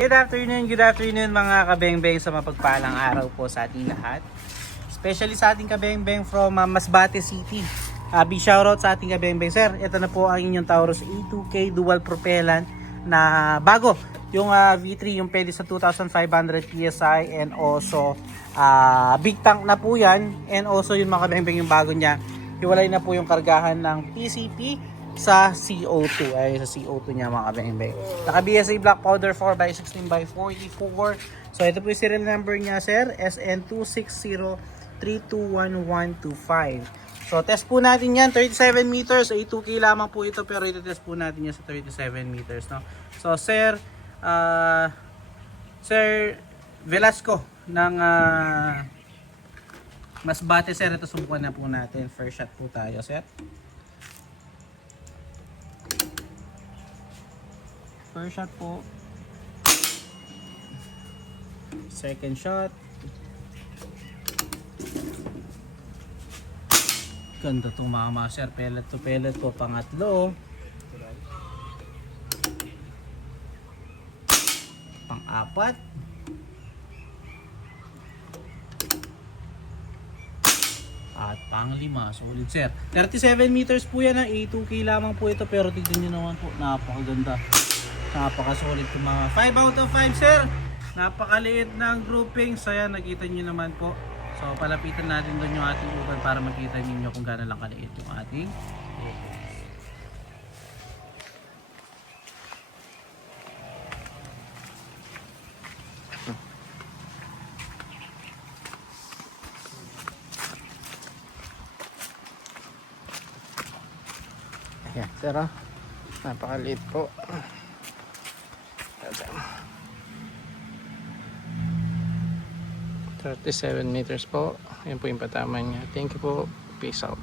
Good afternoon mga kabengbeng sa mapagpalang araw po sa ating lahat. Especially sa ating kabengbeng from Masbate City. Big shoutout sa ating kabengbeng. Sir, ito na po ang inyong Taurus A2K dual propellant na bago. Yung V3, yung pwede sa 2,500 PSI and also big tank na po yan. And also yung mga kabengbeng yung bago niya. Hiwalay na po yung kargahan ng PCP sa CO2 ay sa CO2 niya mga kabengbeng. Naka BSA black powder 4x16x44. So ito po yung serial number niya sir, SN260321125. So test po natin yan 37 meters, so 2K lamang po ito pero ito-test po natin yan sa 37 meters no. So sir Sir Velasco ng Masbate sir, ito subukan na po natin. First shot po tayo sir. First shot po. Second shot. Ganda itong mga master. Pellet to pellet po. Pangatlo. Pang-apat. At pang-lima. Solid sir. 37 meters po yan. 2K lamang po ito. Pero tignan nyo naman po. Napakaganda. Napaka-solid itong mga 5 out of 5 sir. Napakaliit ng grouping. So yan, nakita nyo naman po. So palapitan natin doon yung ating upan para makita niyo kung gaano lang kaliit yung ating grouping. Ayan, sir napakaliit po. 37 meters po. Ayan po yung patama niya. Thank you po. Peace out.